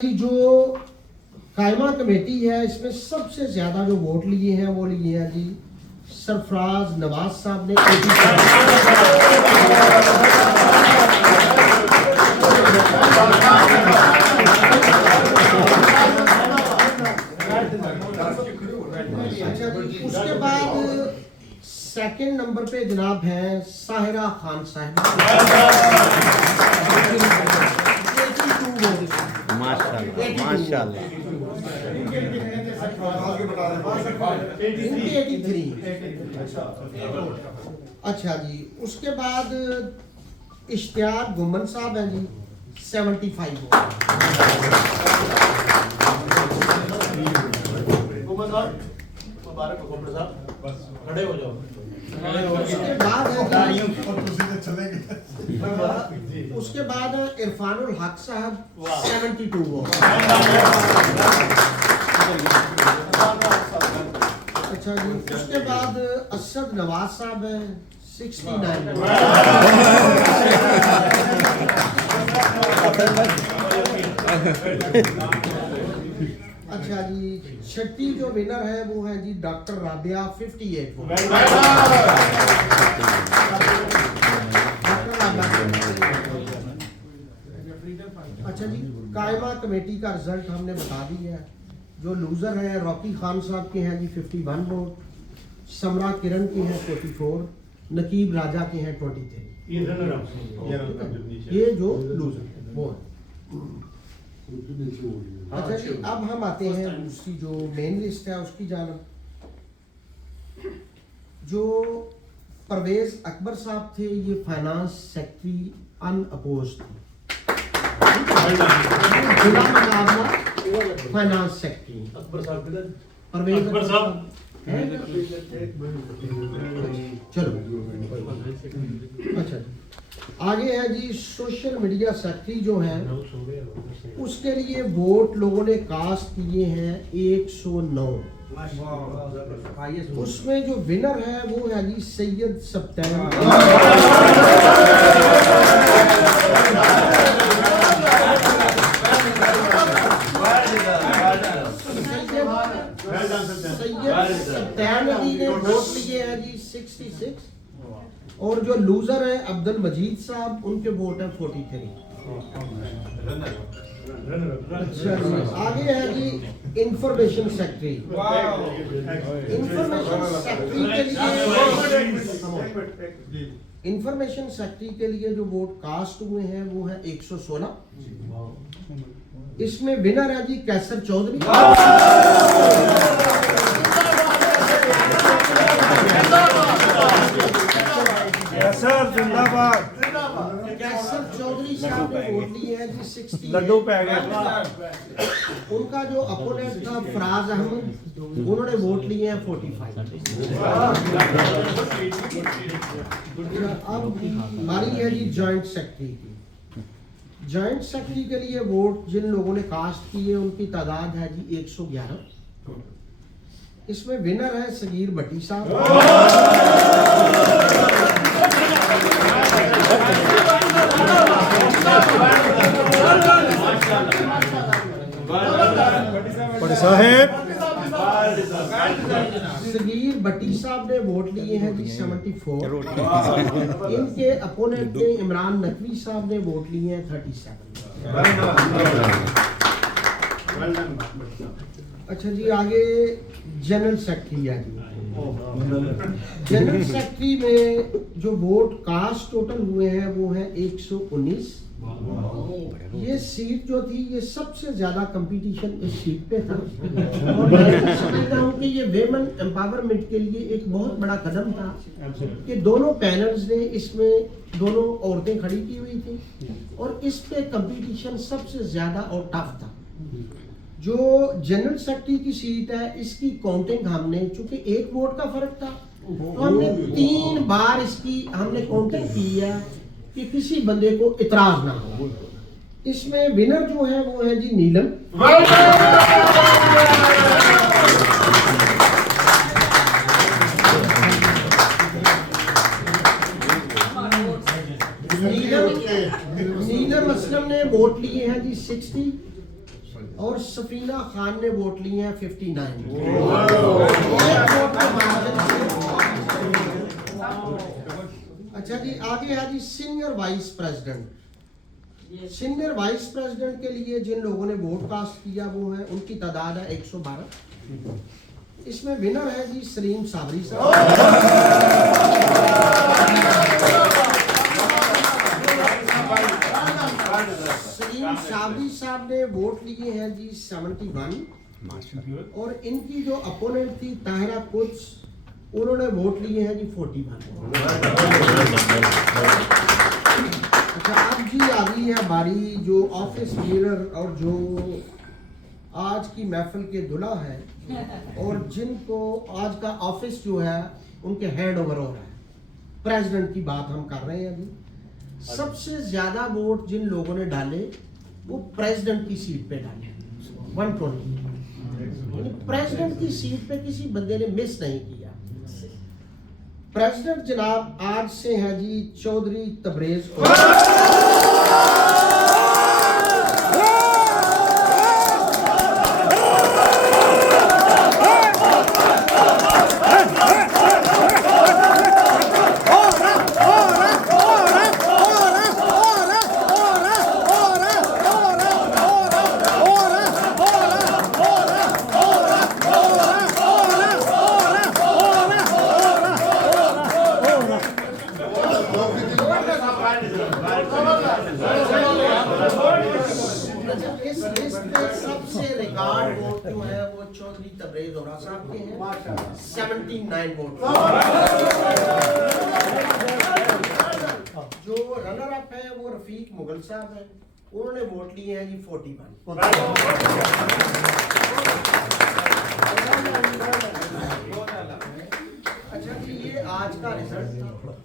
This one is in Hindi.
की जो कायमा कमेटी है इसमें सबसे ज्यादा जो वोट लिए हैं वो लिए हैं जी सरफराज नवाज साहब ने 85। अच्छा जी, उसके बाद सेकंड नंबर पे जनाब हैं साहिरा खान साहब, माशाल्लाह। इनकी 83। अच्छा जी, उसके बाद इश्तियाक गुमन साहब हैं जी 75 खड़े हो जाओ। उसके बाद इरफानुल हक साहब 72 वोट। अच्छा जी, उसके बाद असद नवाज साहब है 69 अच्छा जी, छठी जो विनर है वो है जी डॉक्टर राबिया 58 वोट। अच्छा जी, कायमा कमेटी का रिजल्ट हमने बता दिया है। जो लूजर है रॉकी खान साहब के हैं जी 51 वोट, समरा किरण के हैं 44, नकीब राजा के हैं 23। ये जो लूजर वो अच्छा जी, अब हम आते हैं दूसरी जो मेन लिस्ट है उसकी जानब। जो परवेज अकबर साहब थे ये फाइनेंस सेक्रेटरी अनअपोज थे। फाइनेंस सेक्रेटरी अकबर साहब परवेज अकबर साहब चलो अच्छा आगे है जी सोशल मीडिया सेक्रेटरी जो है उसके लिए वोट लोगों ने कास्ट किए हैं 109। उसमें जो विनर है वो है जी सैयद सप्तैन। सैयद सप्तैन ने वोट लिए हैं जी 66। और जो लूजर है अब्दुल मजीद साहब उनके वोट है 43। अच्छा जी, आगे है जी इंफॉर्मेशन सेक्रेटरी। इंफॉर्मेशन सेक्रेटरी के लिए जो वोट कास्ट हुए हैं वो है 116। इसमें विनर है जी कैसर चौधरी। जिंदाबाद। कैसर चौधरी साहब ने वोट लिए हैं जी 60। लड्डू पे गए। उनका जो अपोनेंट था फराज अहमद उन्होंने वोट लिए हैं 45। अब हमारी है जी जॉइंट सेक्रेटरी की। जॉइंट सेक्रेटरी के लिए वोट जिन लोगों ने कास्ट किए उनकी तादाद है जी 111। इसमें विनर है सगीर भट्टी साहब। सगीर भट्टी साहब ने वोट लिए हैं जी 74। इनके अपोनेंट ने इमरान नकवी साहब ने वोट लिए हैं 37। अच्छा जी, आगे जनरल सेक्रेटरी है जी। जनरल सेक्रेटरी में जो वोट कास्ट टोटल हुए हैं वो है 119। ये सीट जो थी ये सबसे ज्यादा कंपटीशन इस सीट पे था और मैं समझता हूँ कि ये वेमन एम्पावरमेंट के लिए एक बहुत बड़ा कदम था कि दोनों पैनल्स ने इसमें दोनों औरतें खड़ी की हुई थी और इस पे कंपटीशन सबसे ज्यादा और टफ था। जो जनरल सेक्रेटरी की सीट है इसकी काउंटिंग हमने चूंकि एक वोट का फर्क था तो हमने 3 बार इसकी हमने काउंटिंग की है कि किसी बंदे को इतराज ना हो। इसमें विनर जो है वो है जी नीलम। नीलम असलम ने वोट लिए हैं जी 60 और सफीना खान ने वोट लिए हैं 59। एक वोट के मार्जिन से। अच्छा जी, आगे है जी senior vice president. Senior vice president के लिए जिन लोगों ने वोट कास्ट किया वो है, उनकी तादाद है 112। इसमें विनर है जी सलीम साबरी साहब। सलीम साबरी साहब ने वोट लिए हैं जी 71। और इनकी जो अपोनेंट थी ताहिरा कुछ, उन्होंने वोट लिए हैं जी 41। अच्छा, अब जी आ गई है हमारी जो ऑफिस बीरर और जो आज की महफिल के दुल्हा है और जिनको आज का ऑफिस जो है उनके हैंड ओवर हो रहा है। प्रेसिडेंट की बात हम कर रहे हैं अभी। सबसे ज्यादा वोट जिन लोगों ने डाले वो प्रेसिडेंट की सीट पे डाले 120। प्रेसिडेंट की सीट पे किसी बंदे ने मिस नहीं किया। प्रेसिडेंट जनाब आज से है जी चौधरी तबरेज। इस लिस्ट में सबसे रिकॉर्ड वोट जो है वो चौधरी तबरेज ओरा साहब के हैं 79 वोट। जो रनर अप है वो रफीक मुगल साहब है, उन्होंने वोट लिए हैं जी 41। अच्छा जी, ये आज का रिजल्ट था।